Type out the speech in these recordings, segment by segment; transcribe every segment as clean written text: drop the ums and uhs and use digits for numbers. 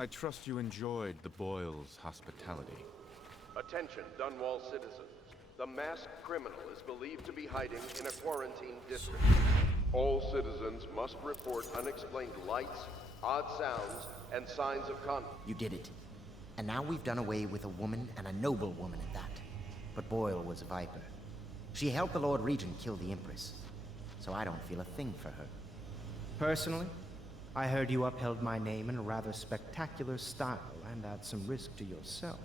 I trust you enjoyed the Boyle's hospitality. Attention, Dunwall citizens. The masked criminal is believed to be hiding in a quarantine district. All citizens must report unexplained lights, odd sounds, and signs of contact. You did it. And now we've done away with a woman, and a noble woman at that. But Boyle was a viper. She helped the Lord Regent kill the Empress. So I don't feel a thing for her. Personally, I heard you upheld my name in a rather spectacular style and at some risk to yourself.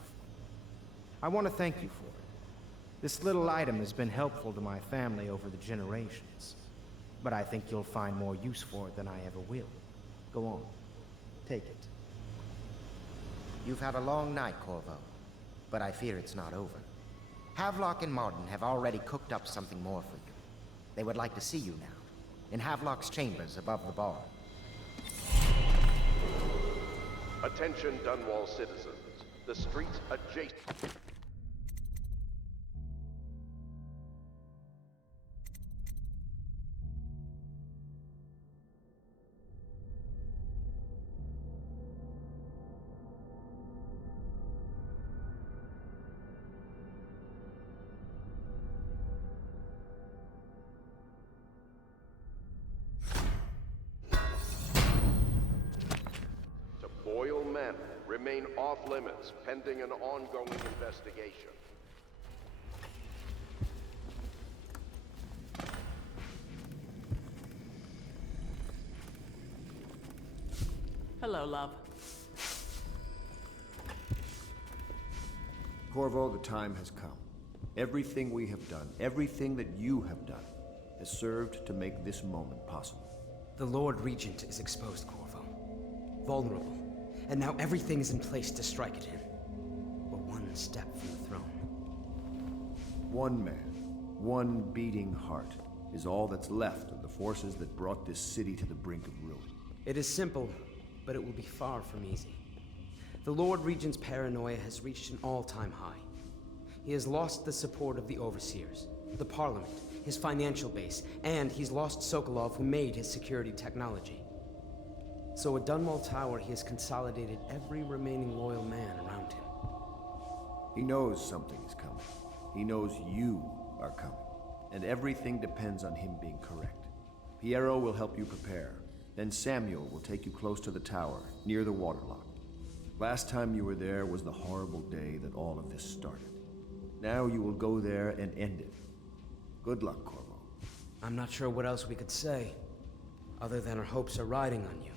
I want to thank you for it. This little item has been helpful to my family over the generations, but I think you'll find more use for it than I ever will. Go on. Take it. You've had a long night, Corvo, but I fear it's not over. Havelock and Martin have already cooked up something more for you. They would like to see you now, in Havelock's chambers above the bar. Attention, Dunwall citizens. The streets adjacent... Boyle Manor remain off-limits pending an ongoing investigation. Hello, love. Corvo, the time has come. Everything we have done, everything that you have done, has served to make this moment possible. The Lord Regent is exposed, Corvo. Vulnerable. And now everything is in place to strike at him. We're one step from the throne. One man, one beating heart, is all that's left of the forces that brought this city to the brink of ruin. It is simple, but it will be far from easy. The Lord Regent's paranoia has reached an all-time high. He has lost the support of the Overseers, the Parliament, his financial base, and he's lost Sokolov, who made his security technology. So at Dunwall Tower, he has consolidated every remaining loyal man around him. He knows something is coming. He knows you are coming. And everything depends on him being correct. Piero will help you prepare. Then Samuel will take you close to the tower, near the waterlock. Last time you were there was the horrible day that all of this started. Now you will go there and end it. Good luck, Corvo. I'm not sure what else we could say, other than our hopes are riding on you.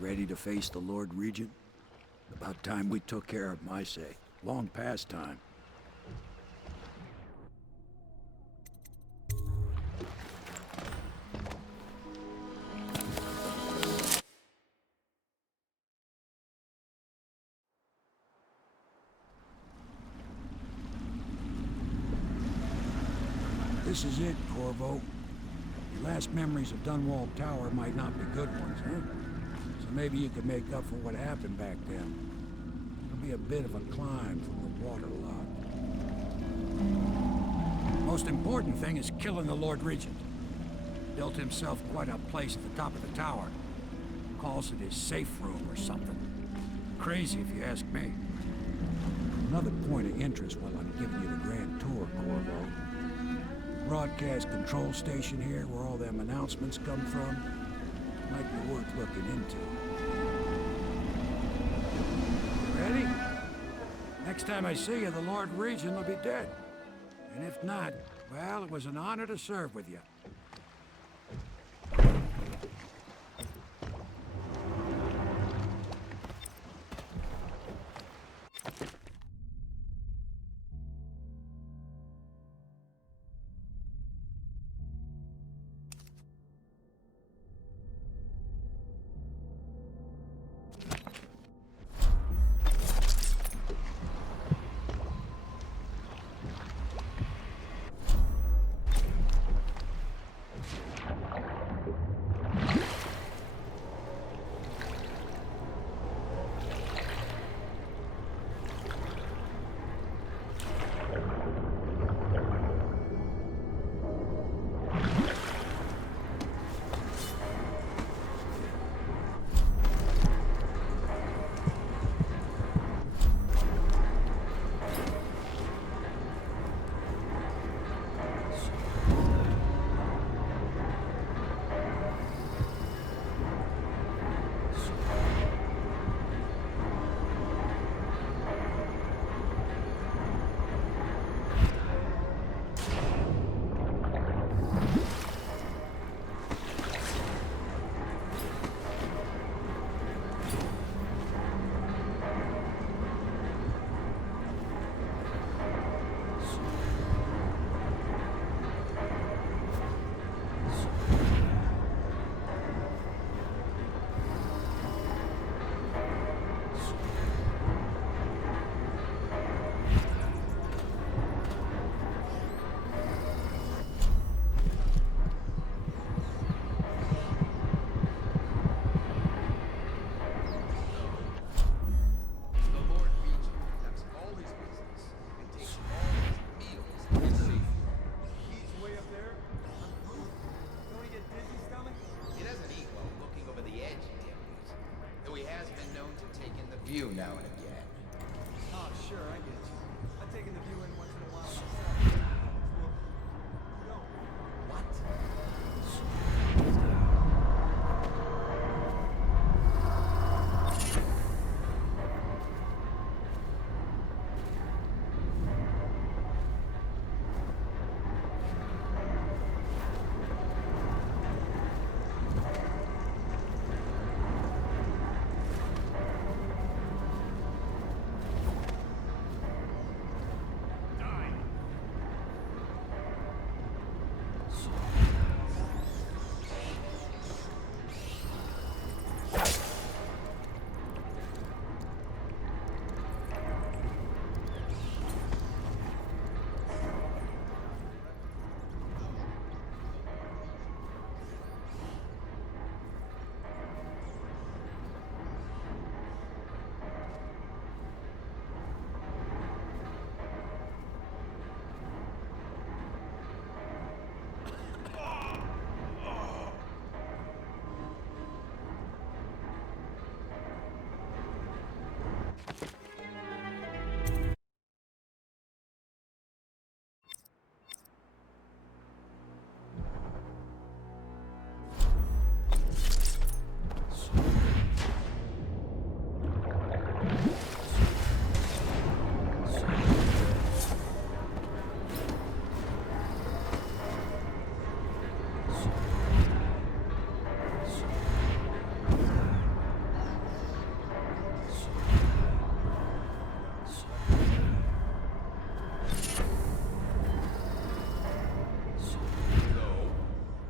Ready to face the Lord Regent? About time we took care of my say. Long past time. This is it, Corvo. Your last memories of Dunwall Tower might not be good ones, huh? So maybe you could make up for what happened back then. It'll be a bit of a climb from the waterlock. Most important thing is killing the Lord Regent. Built himself quite a place at the top of the tower. Calls it his safe room or something. Crazy if you ask me. Another point of interest while I'm giving you the grand tour, Corvo. Broadcast control station here where all them announcements come from. Might be worth looking into. Ready? Next time I see you, the Lord Regent will be dead. And if not, well, it was an honor to serve with you. taking the view now and again. Oh, sure, I get you. I've taken the view in once in a while myself. What?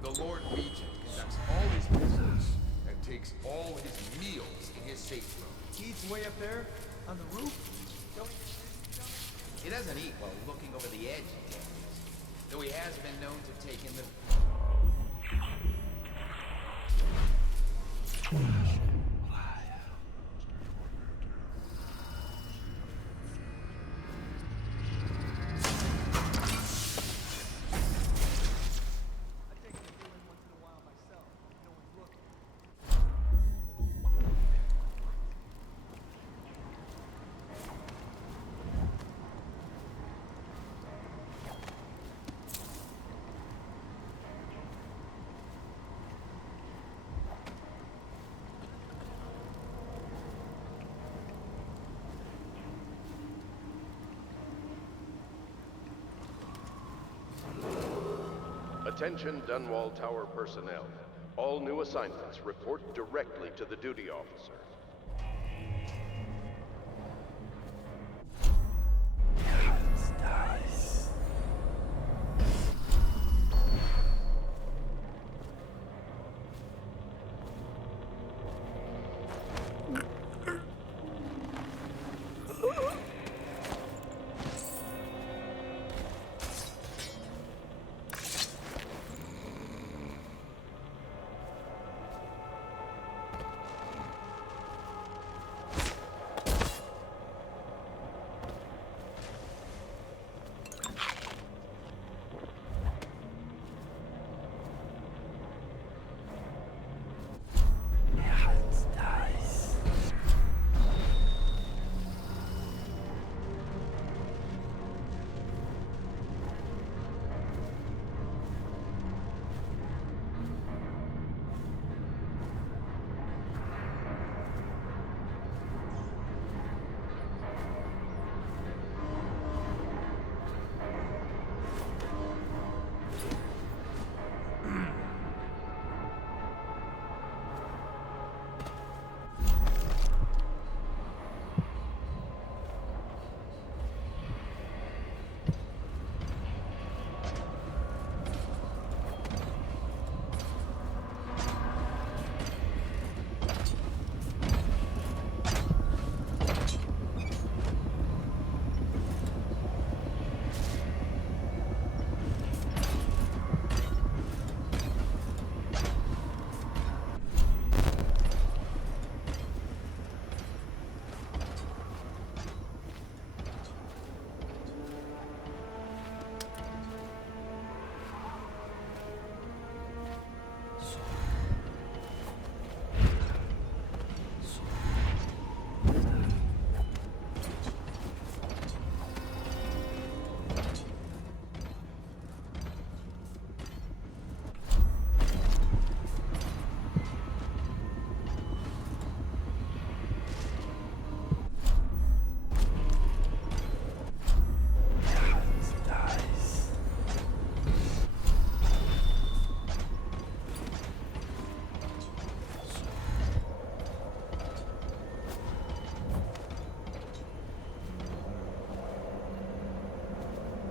The Lord Regent conducts all his business and takes all his meals in his safe room. Eats way up there on the roof. He doesn't eat while looking over the edge, he tells us. Though he has been known to take in the... Attention Dunwall Tower personnel. All new assignments report directly to the duty officer.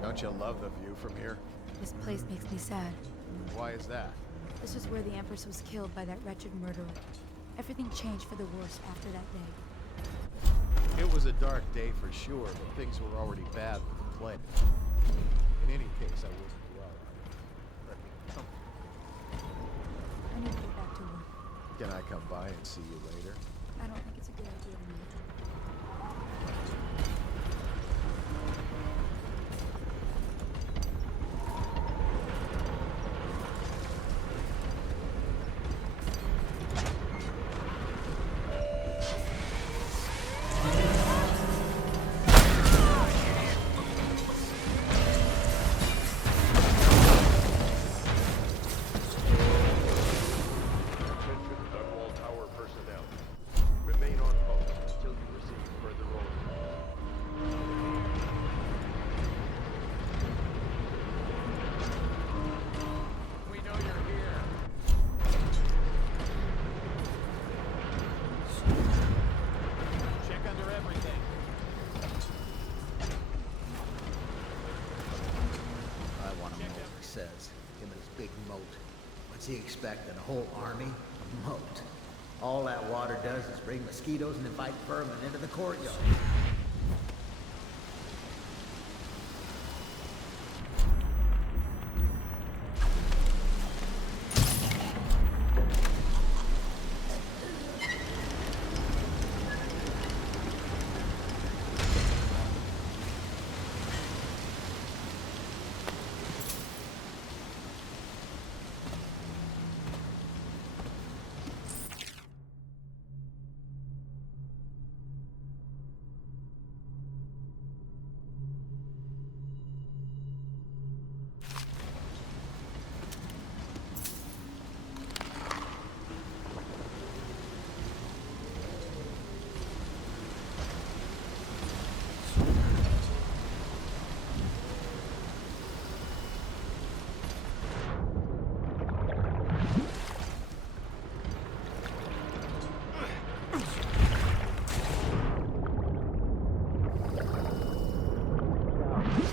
Don't you love the view from here? This place makes me sad. Why is that? This is where the Empress was killed by that wretched murderer. Everything changed for the worse after that day. It was a dark day for sure, but things were already bad with the plague. In any case, I wouldn't dwell on it. I need to get back to work. Can I come by and see you later? I don't think it's a good idea tonight. Attention Dunwall Tower personnel. Remain on post until you receive further orders. We know you're here. Check under everything. I want to know what he says. Him and his big moat. What's he expecting? A whole army? A moat. All that water does is bring mosquitoes and invite vermin into the courtyard.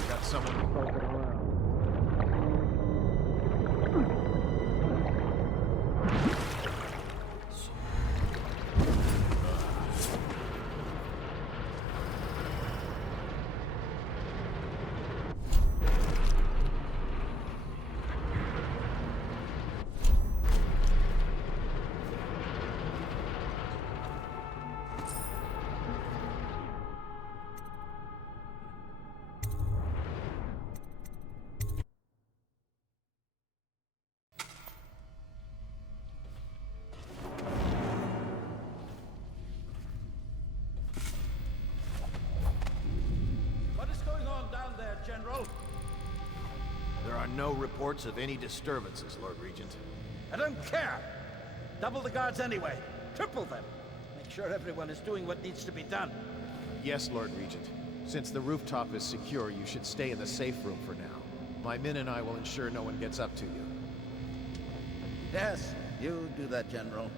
Got someone poking around. What is going on down there, General? There are no reports of any disturbances, Lord Regent. I don't care. Double the guards anyway. Triple them. Make sure everyone is doing what needs to be done. Yes, Lord Regent. Since the rooftop is secure, you should stay in the safe room for now. My men and I will ensure no one gets up to you. Yes, you do that, General.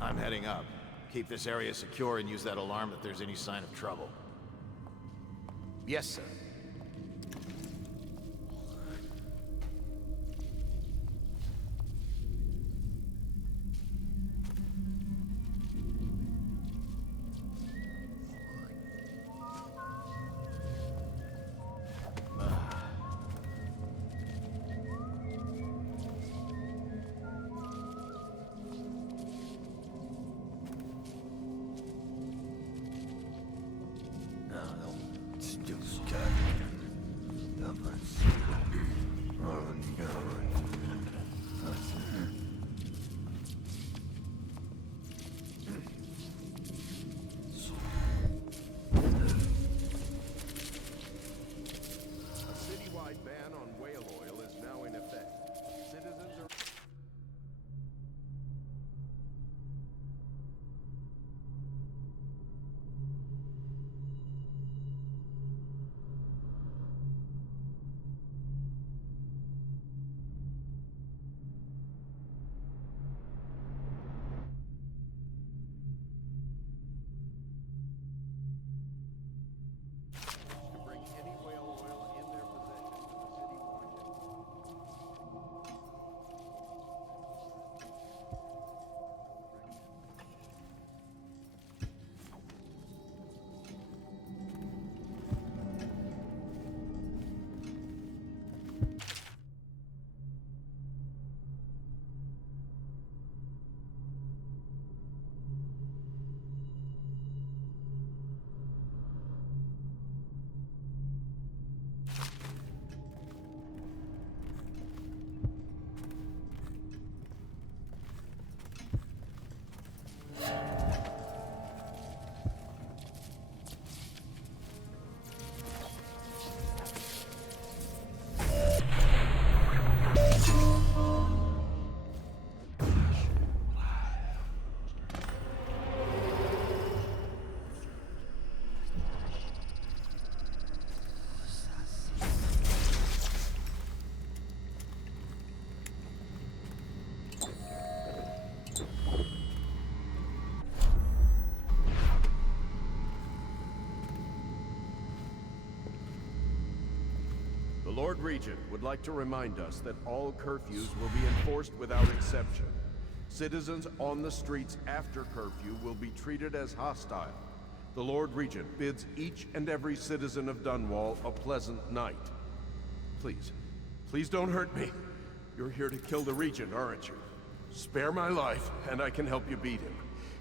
I'm heading up. Keep this area secure and use that alarm if there's any sign of trouble. Yes, sir. Lord Regent would like to remind us that all curfews will be enforced without exception. Citizens on the streets after curfew will be treated as hostile. The Lord Regent bids each and every citizen of Dunwall a pleasant night. Please, please don't hurt me. You're here to kill the Regent, aren't you? Spare my life, and I can help you beat him.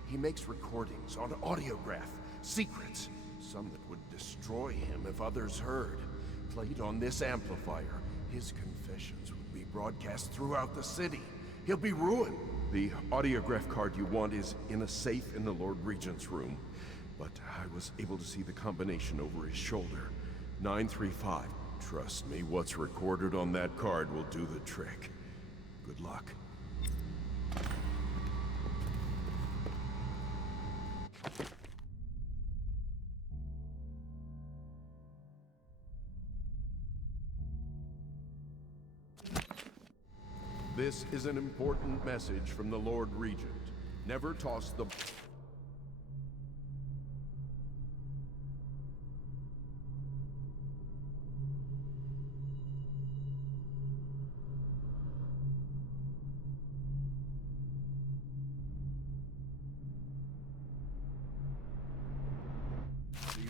He makes recordings on audiograph, secrets, some that would destroy him if others heard. Played on this amplifier, his confessions would be broadcast throughout the city. He'll be ruined. The audiograph card you want is in a safe in the Lord Regent's room, but I was able to see the combination over his shoulder. 935. Trust me, what's recorded on that card will do the trick. Good luck. This is an important message from the Lord Regent. Never toss the...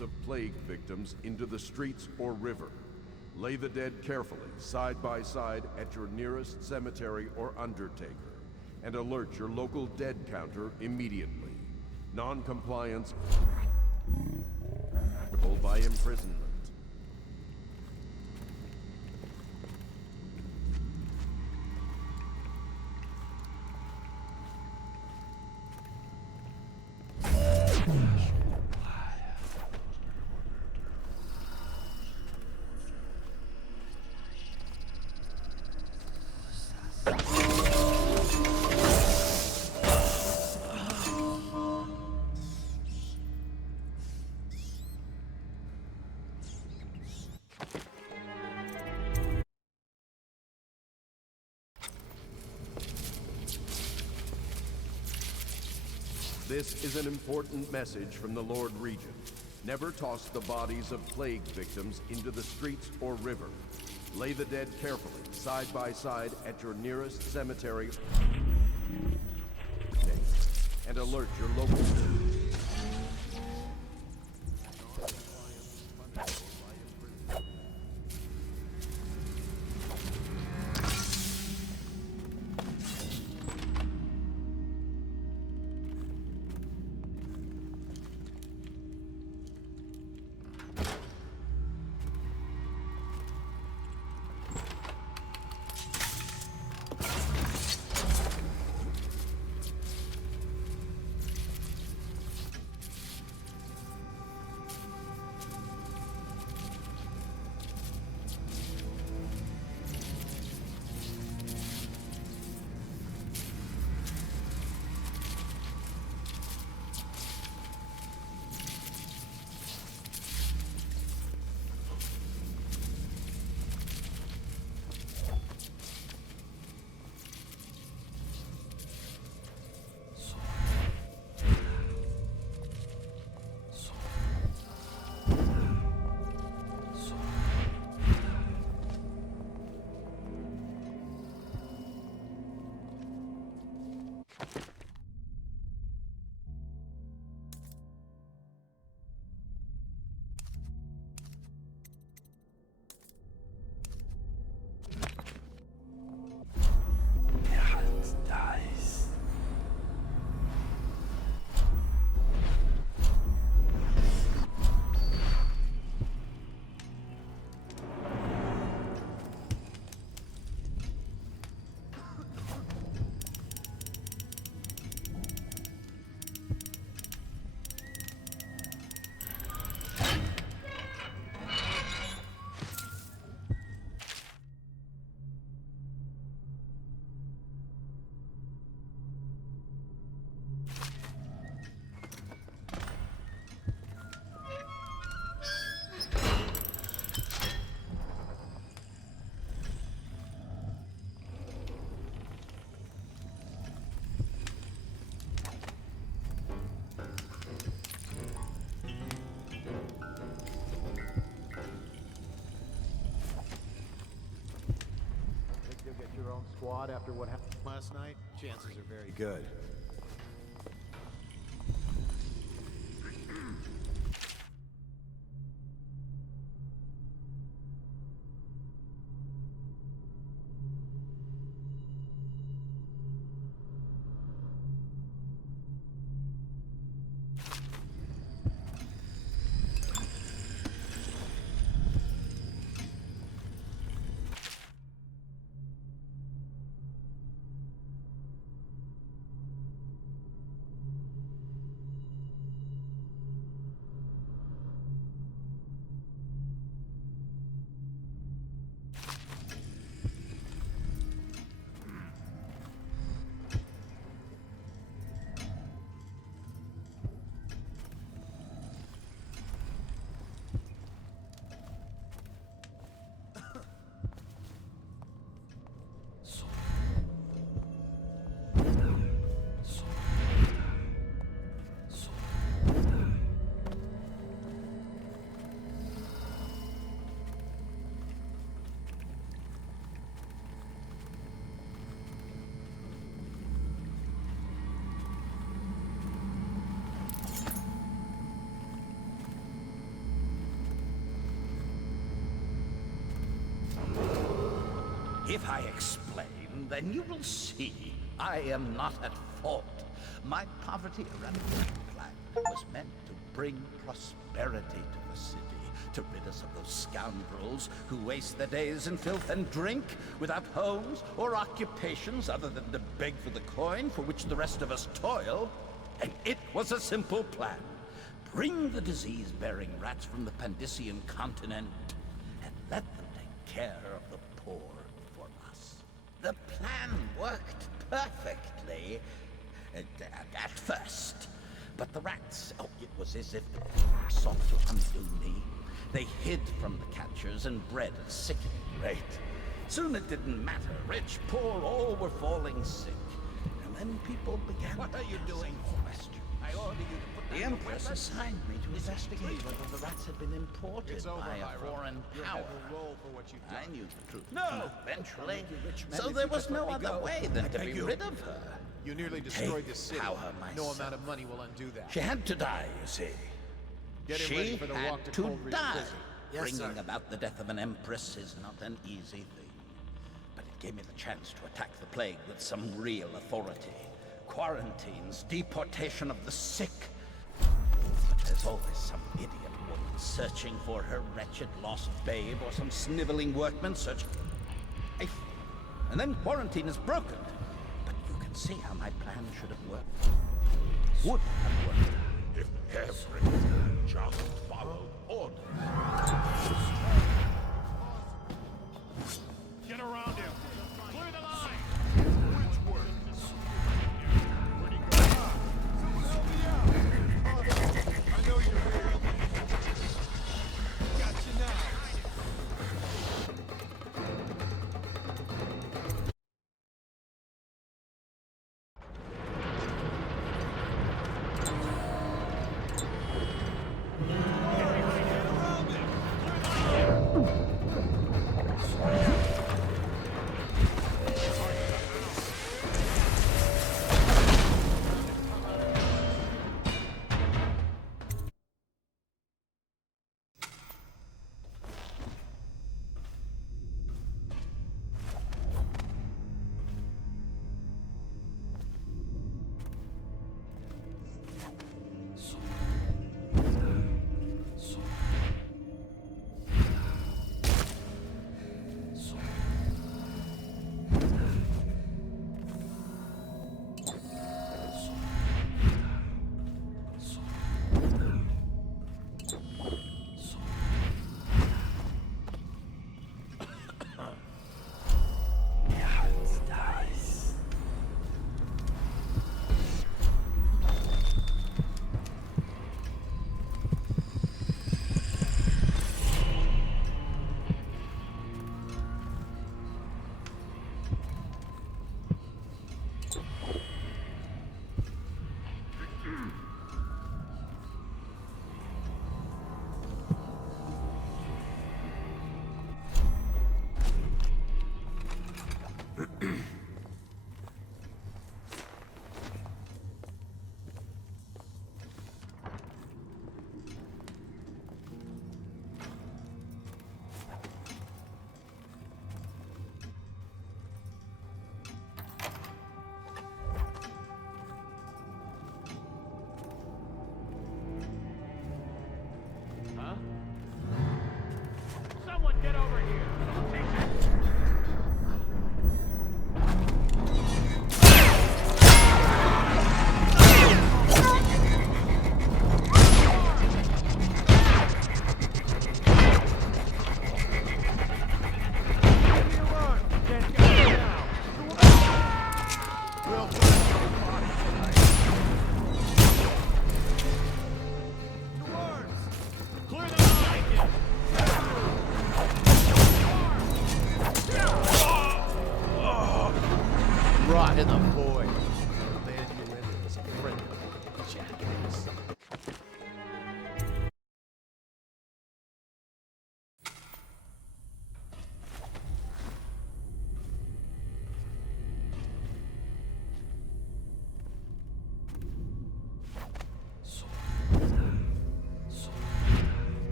of plague victims into the streets or river. Lay the dead carefully, side by side, at your nearest cemetery or undertaker, and alert your local dead counter immediately. Non-compliance by imprisonment. This is an important message from the Lord Regent. Never toss the bodies of plague victims into the streets or river. Lay the dead carefully, side by side, at your nearest cemetery, and alert your local... squad after what happened last night? Chances are very good. If I explain, then you will see I am not at fault. My poverty eradication plan was meant to bring prosperity to the city, to rid us of those scoundrels who waste their days in filth and drink, without homes or occupations other than to beg for the coin for which the rest of us toil. And it was a simple plan. Bring the disease-bearing rats from the Pandician continent and let them take care of the poor. The plan worked perfectly at first, but the rats, it was as if they sought to undo me. They hid from the catchers and bred at a sickening rate. Soon it didn't matter. Rich, poor, all were falling sick. And then people began What are you doing? questions. I order you to put The Empress assigned me to investigate whether the rats had been imported by a foreign power. I knew the truth eventually, so there was no other way than to be rid of her. You nearly destroyed the city. Power No myself. amount of money will undo that. She had to die, you see. Get him She ready for the walk had to to Coldridge die. Prison. Yes, Bringing sir. about the death of an empress is not an easy thing. But it gave me the chance to attack the plague with some real authority. Quarantines, deportation of the sick. But there's always some idiot woman searching for her wretched lost babe, or some sniveling workman searching for life. And then quarantine is broken. But you can see how my plan should have worked. Would have worked. If everyone just followed orders. Get around him. Clear the line. Which word? Where'd he go? Someone help me out. I know you're here. Got you now.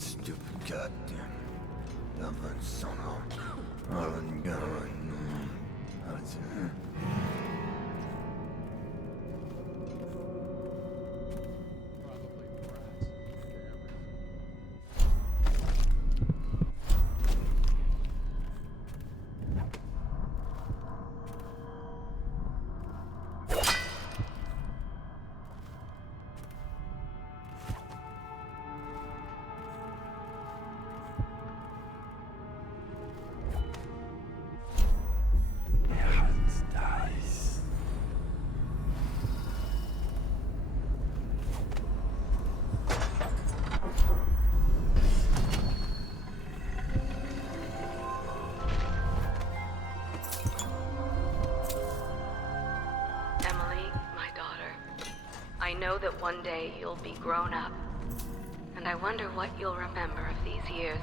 Stupid goddamn Dublin son of Arlen Garland. I know that one day you'll be grown up, and I wonder what you'll remember of these years.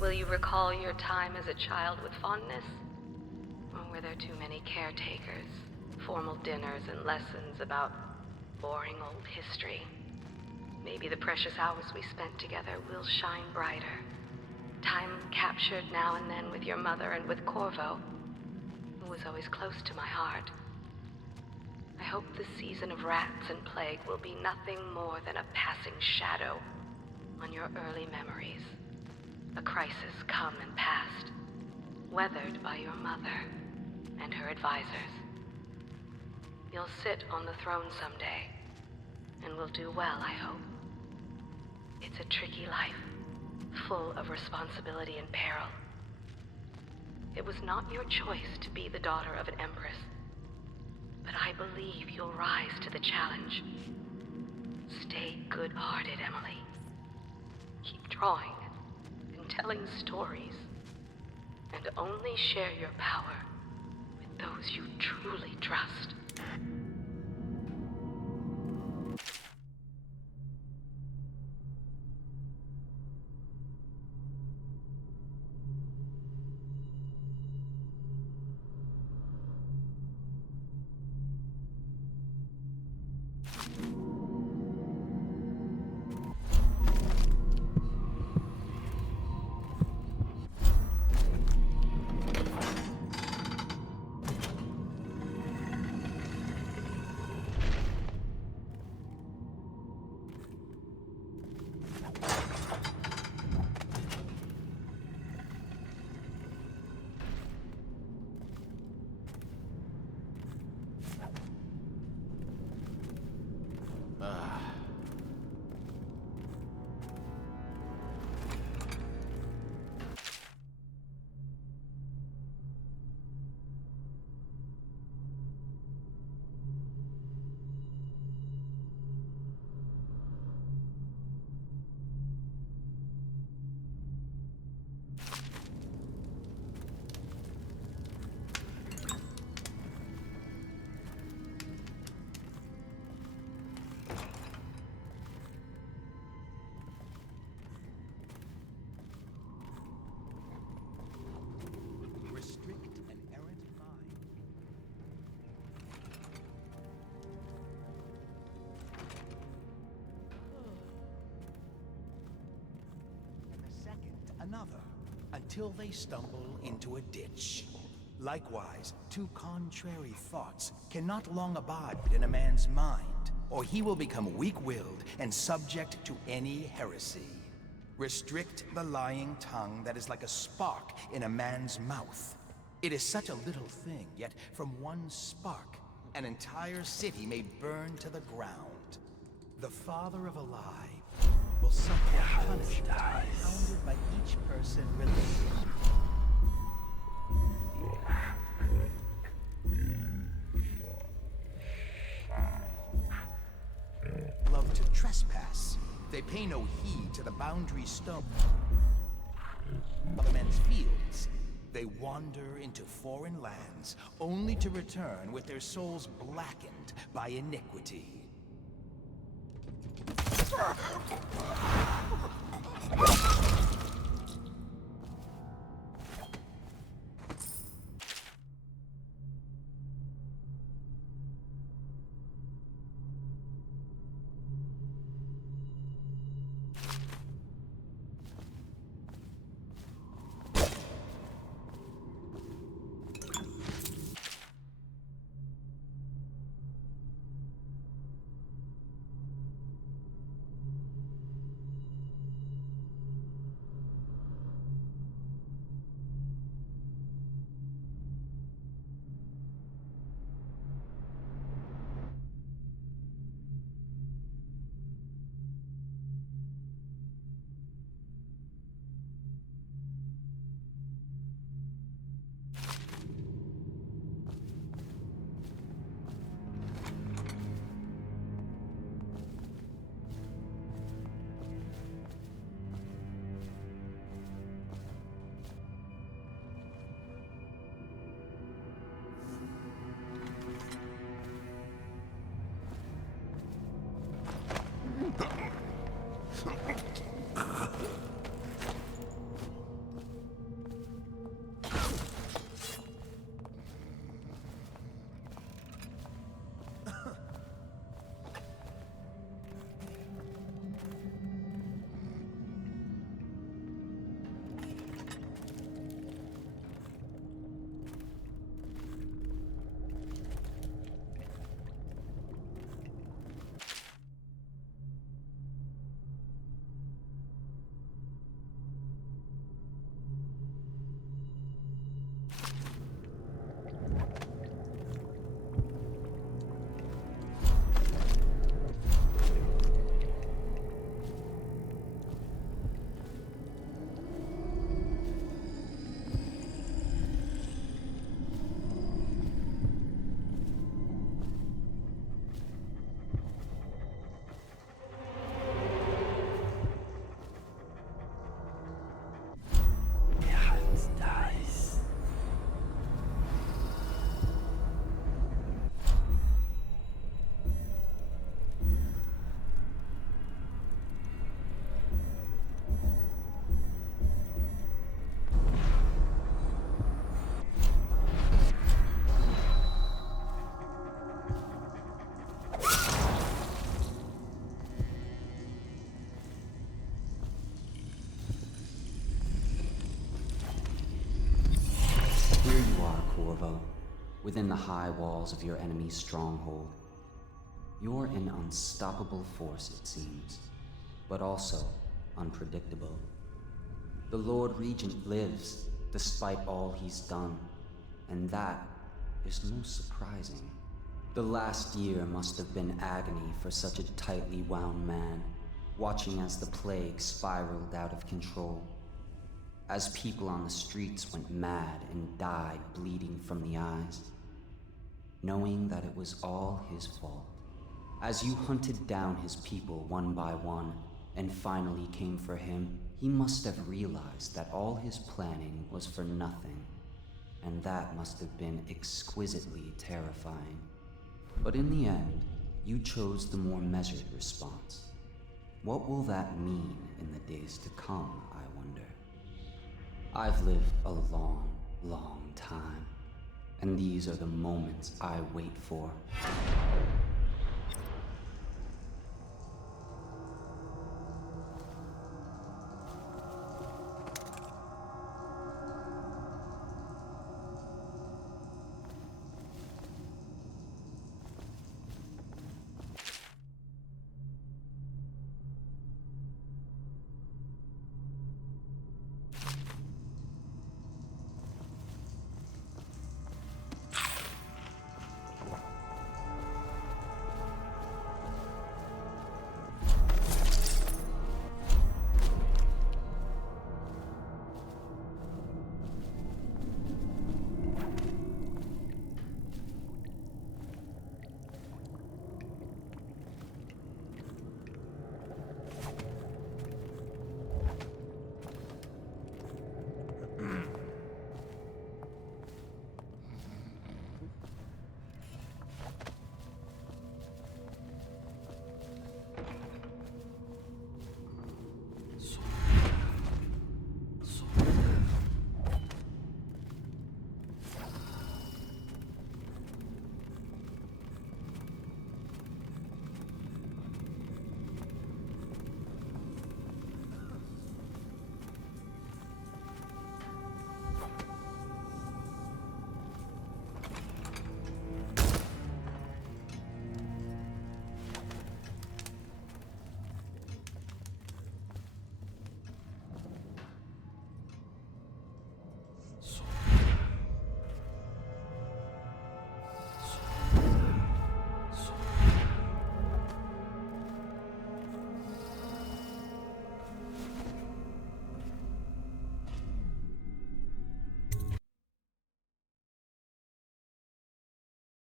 Will you recall your time as a child with fondness? Or were there too many caretakers, formal dinners, and lessons about boring old history? Maybe the precious hours we spent together will shine brighter. Time captured now and then with your mother and with Corvo, who was always close to my heart. I hope the season of rats and plague will be nothing more than a passing shadow on your early memories. A crisis come and past, weathered by your mother and her advisors. You'll sit on the throne someday, and will do well, I hope. It's a tricky life, full of responsibility and peril. It was not your choice to be the daughter of an empress, but I believe you'll rise to the challenge. Stay good-hearted, Emily. Keep drawing and telling stories, and only share your power with those you truly trust. Another, until they stumble into a ditch. Likewise, two contrary thoughts cannot long abide in a man's mind, or he will become weak-willed and subject to any heresy. Restrict the lying tongue that is like a spark in a man's mouth. It is such a little thing, yet from one spark, an entire city may burn to the ground. The father of a lie will suffer punishment, pounded by each person related. Love to trespass. They pay no heed to the boundary stone of men's fields. They wander into foreign lands, only to return with their souls blackened by iniquity. Corvo, within the high walls of your enemy's stronghold. You're an unstoppable force, it seems, but also unpredictable. The Lord Regent lives, despite all he's done, and that is most surprising. The last year must have been agony for such a tightly wound man, watching as the plague spiraled out of control, as people on the streets went mad and died bleeding from the eyes, knowing that it was all his fault. As you hunted down his people one by one, and finally came for him, he must have realized that all his planning was for nothing, and that must have been exquisitely terrifying. But in the end, you chose the more measured response. What will that mean in the days to come, I wonder? I've lived a long, long time, and these are the moments I wait for.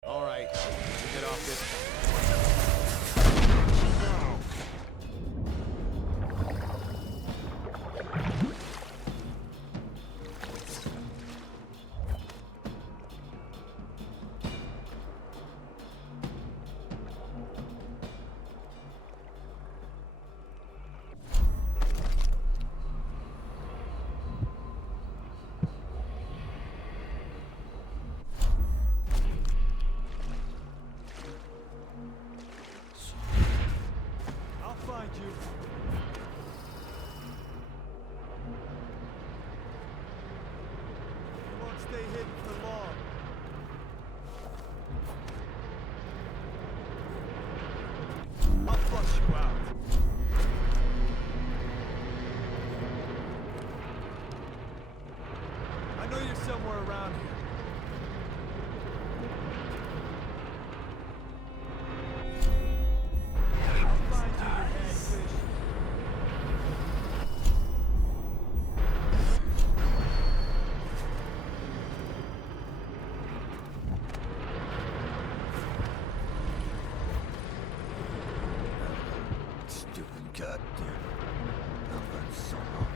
All right, we get off this. Somewhere around here. I'll find you, you hagfish. Stupid goddamn. Nothing so long.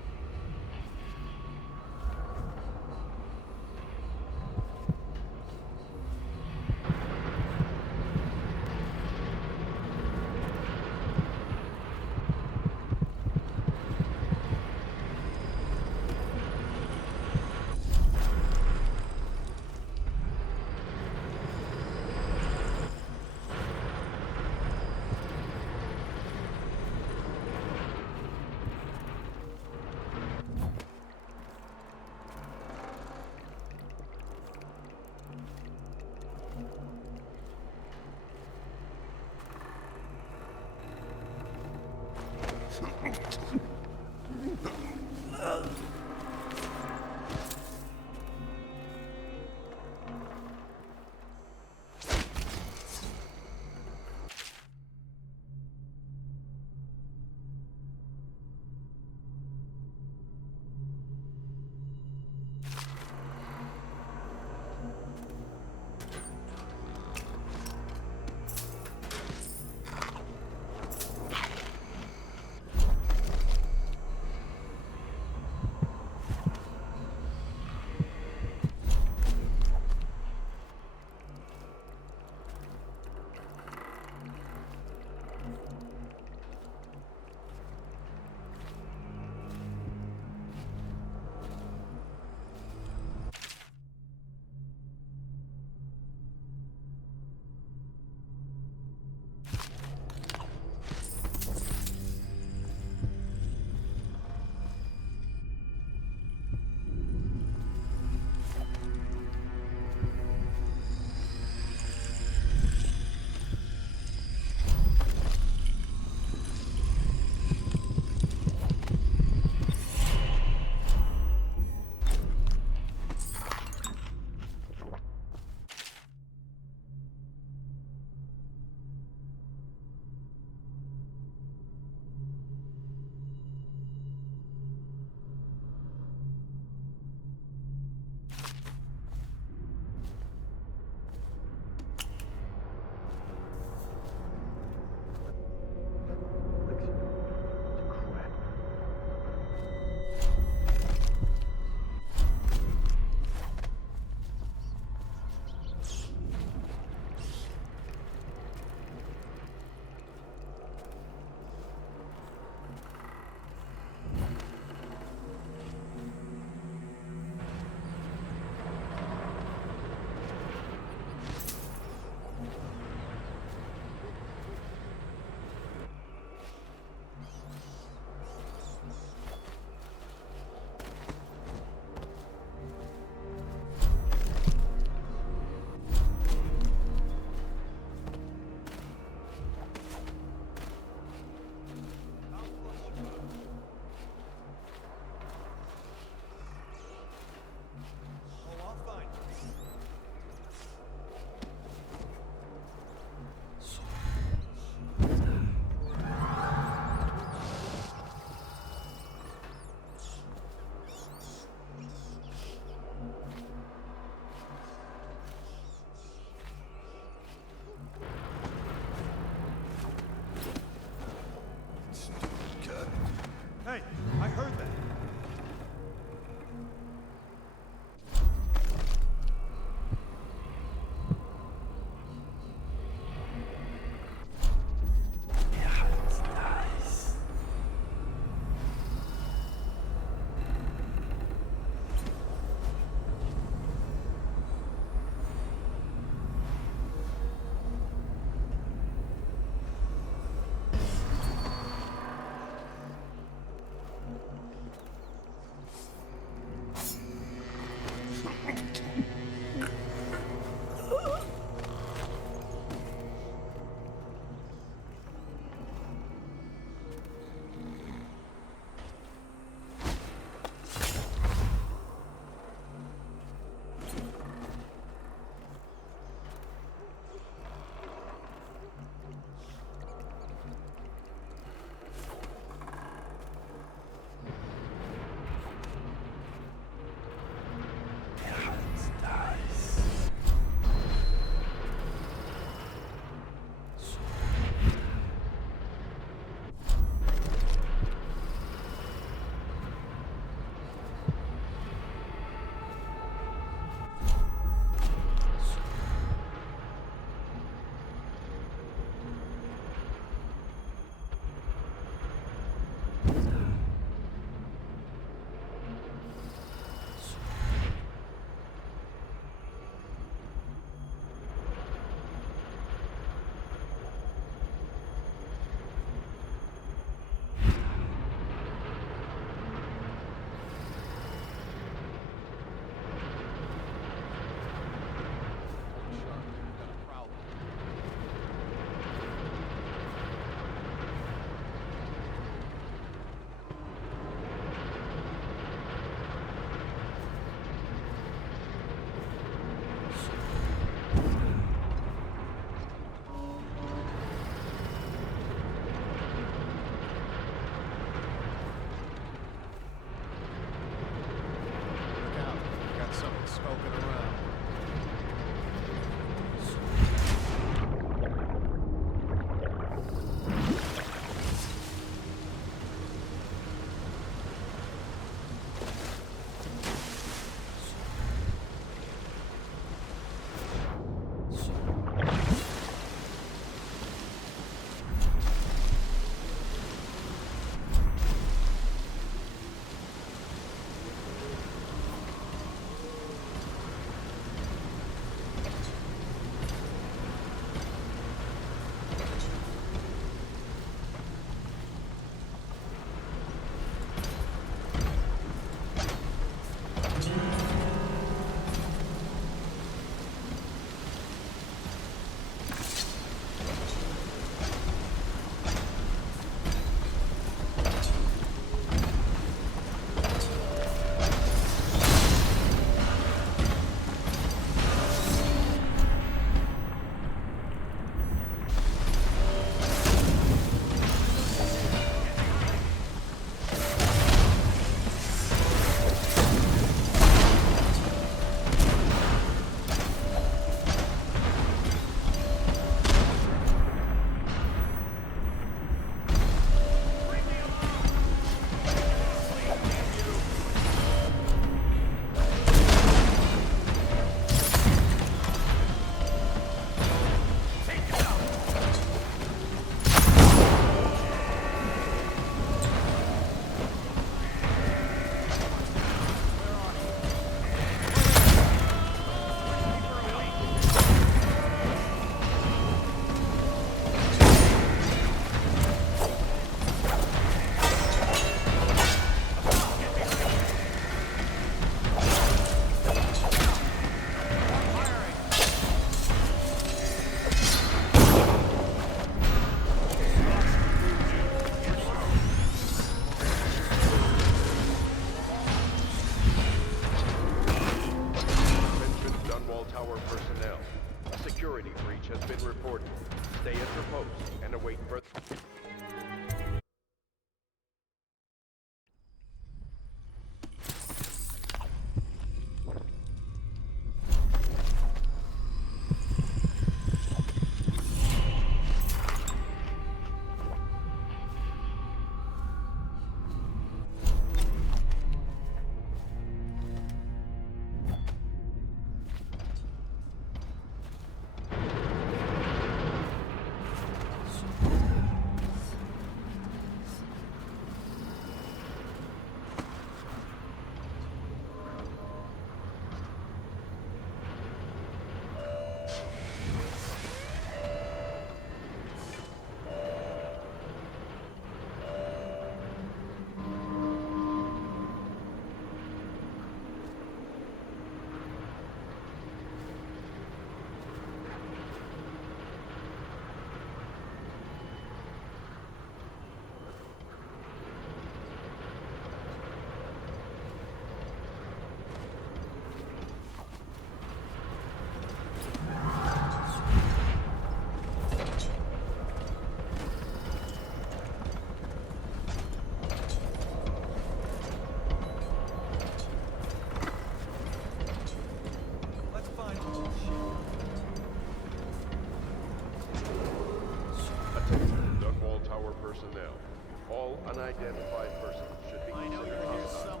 All unidentified persons should be considered hostile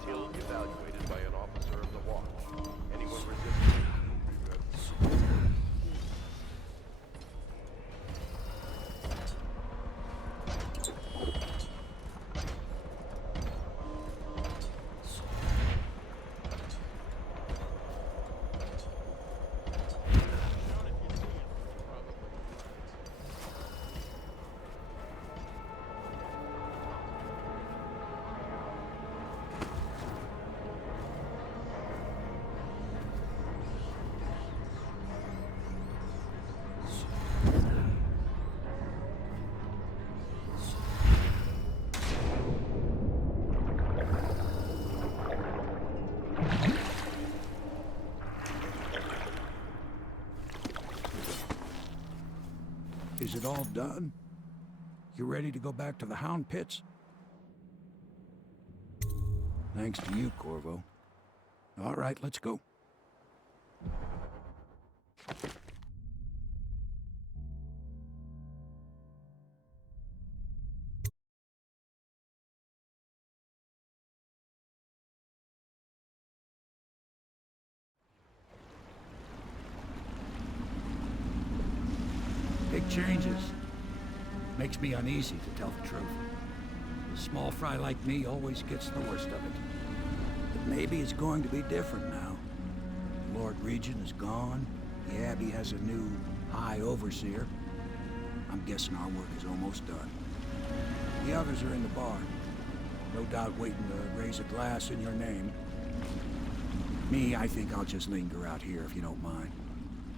until evaluated by an officer of the watch. Anyone resisting will be Is it all done? You ready to go back to the Hound Pits? Thanks to you, Corvo. All right, let's go. Big changes. Makes me uneasy, to tell the truth. A small fry like me always gets the worst of it. But maybe it's going to be different now. The Lord Regent is gone. The Abbey has a new High Overseer. I'm guessing our work is almost done. The others are in the bar. No doubt waiting to raise a glass in your name. Me, I think I'll just linger out here if you don't mind.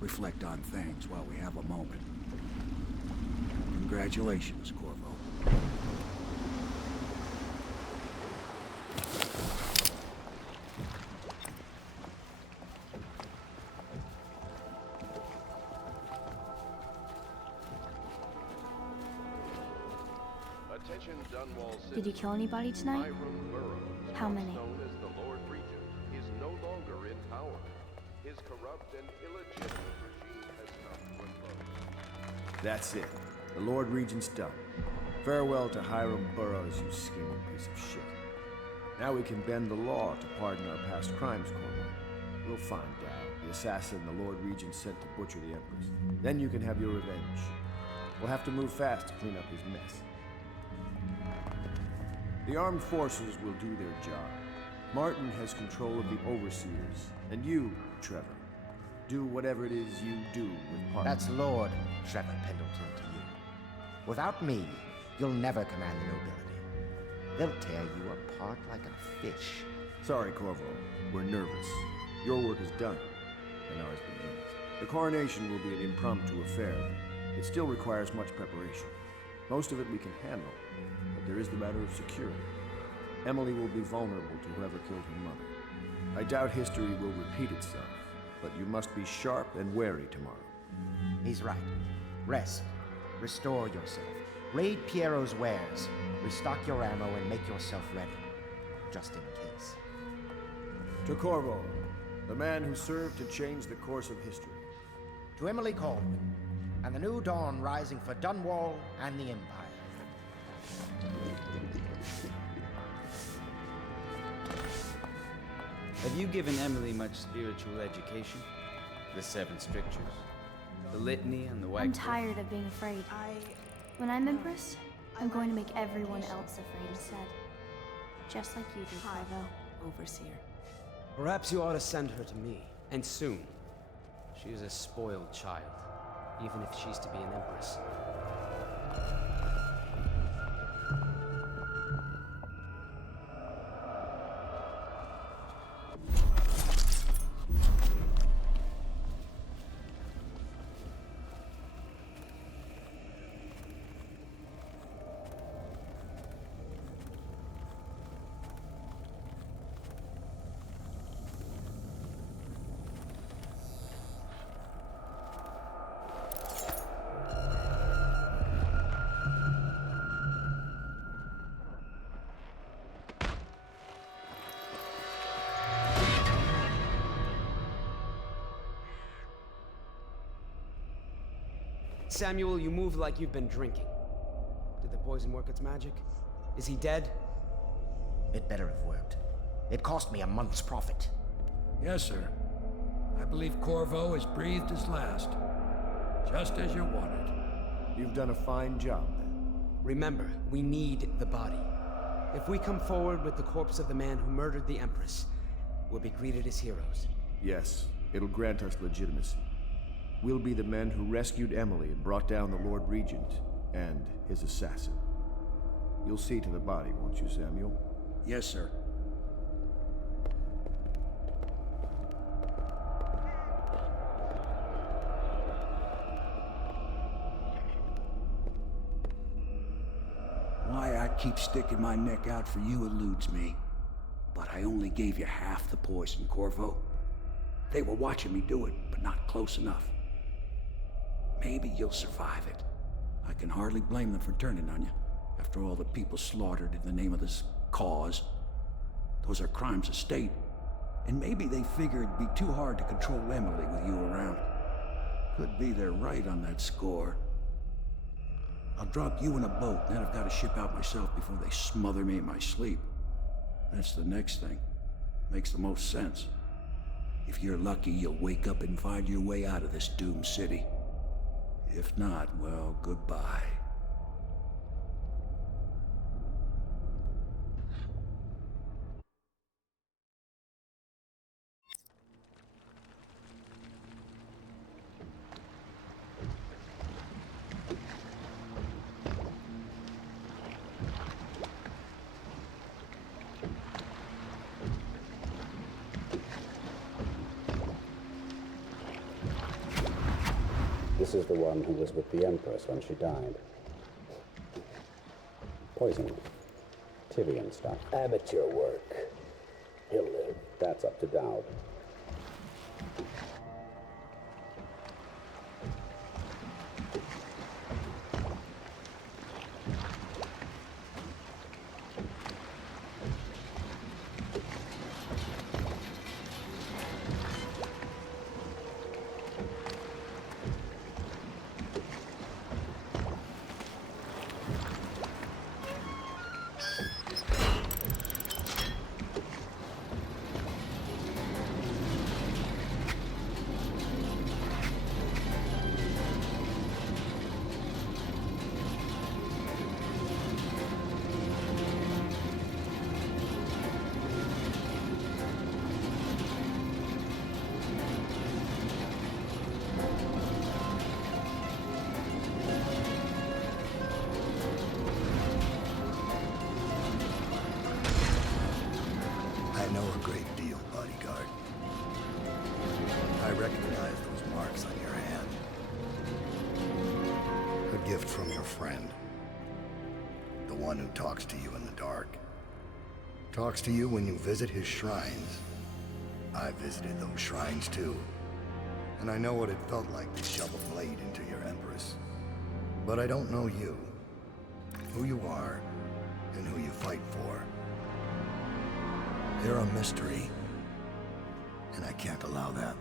Reflect on things while we have a moment. Congratulations, Corvo. Attention Dunwall citizens. Did you kill anybody tonight? Rune Upgrades, How many? known as the Lord Regent, is no longer in power. His corrupt and illegitimate regime has come to a close. That's it. The Lord Regent's done. Farewell to Hiram Burroughs, you scheming piece of shit. Now we can bend the law to pardon our past crimes, Corvo. We'll find out the assassin the Lord Regent sent to butcher the Empress. Then you can have your revenge. We'll have to move fast to clean up his mess. The armed forces will do their job. Martin has control of the Overseers, and you, Trevor, do whatever it is you do with Parker. That's Lord Trevor Pendleton to you. Without me, you'll never command the nobility. They'll tear you apart like a fish. Sorry, Corvo. We're nervous. Your work is done, and ours begins. The coronation will be an impromptu affair. It still requires much preparation. Most of it we can handle, but there is the matter of security. Emily will be vulnerable to whoever killed her mother. I doubt history will repeat itself, but you must be sharp and wary tomorrow. He's right. Rest. Restore yourself. Raid Piero's wares. Restock your ammo and make yourself ready. Just in case. To Corvo, the man who served to change the course of history. To Emily Colwyn, and the new dawn rising for Dunwall and the Empire. Have you given Emily much spiritual education? The Seven Strictures? The Litany and the White I'm tired of being afraid. When I'm Empress, I'm going to make everyone else afraid instead. Just like you do, Corvo. Overseer. Perhaps you ought to send her to me, and soon. She is a spoiled child, even if she's to be an Empress. Samuel, you move like you've been drinking. Did the poison work its magic? Is he dead? It better have worked. It cost me a month's profit. Yes, sir. I believe Corvo has breathed his last. Just as you wanted. You've done a fine job, then. Remember, we need the body. If we come forward with the corpse of the man who murdered the Empress, we'll be greeted as heroes. Yes, it'll grant us legitimacy. We'll be the men who rescued Emily and brought down the Lord Regent and his assassin. You'll see to the body, won't you, Samuel? Yes, sir. Why I keep sticking my neck out for you eludes me. But I only gave you half the poison, Corvo. They were watching me do it, but not close enough. Maybe you'll survive it. I can hardly blame them for turning on you, after all the people slaughtered in the name of this cause. Those are crimes of state, and maybe they figure it'd be too hard to control Emily with you around. Could be they're right on that score. I'll drop you in a boat, then I've got to ship out myself before they smother me in my sleep. That's the next thing. Makes the most sense. If you're lucky, you'll wake up and find your way out of this doomed city. If not, well, goodbye. This is the one who was with the Empress when she died. Poisoned. Tyrian stuff. Amateur work. He'll live. That's up to Dowd. I know a great deal, bodyguard. I recognize those marks on your hand. A gift from your friend. The one who talks to you in the dark. Talks to you when you visit his shrines. I visited those shrines too. And I know what it felt like to shove a blade into your Empress. But I don't know you. Who you are, and who you fight for. You're a mystery, and I can't allow that.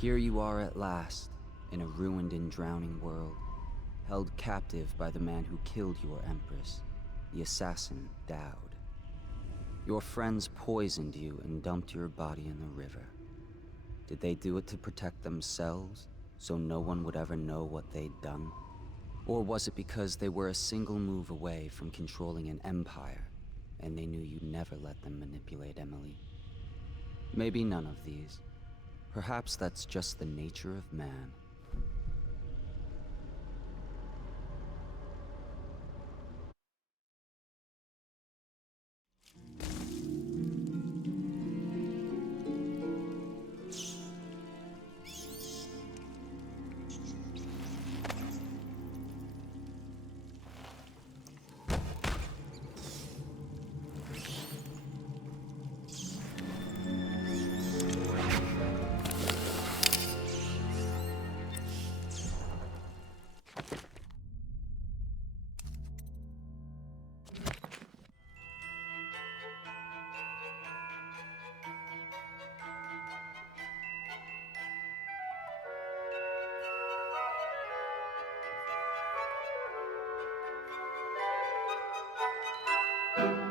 Here you are at last, in a ruined and drowning world, held captive by the man who killed your Empress, the assassin Dowd. Your friends poisoned you and dumped your body in the river. Did they do it to protect themselves, so no one would ever know what they'd done? Or was it because they were a single move away from controlling an empire, and they knew you'd never let them manipulate Emily? Maybe none of these. Perhaps that's just the nature of man. Bye.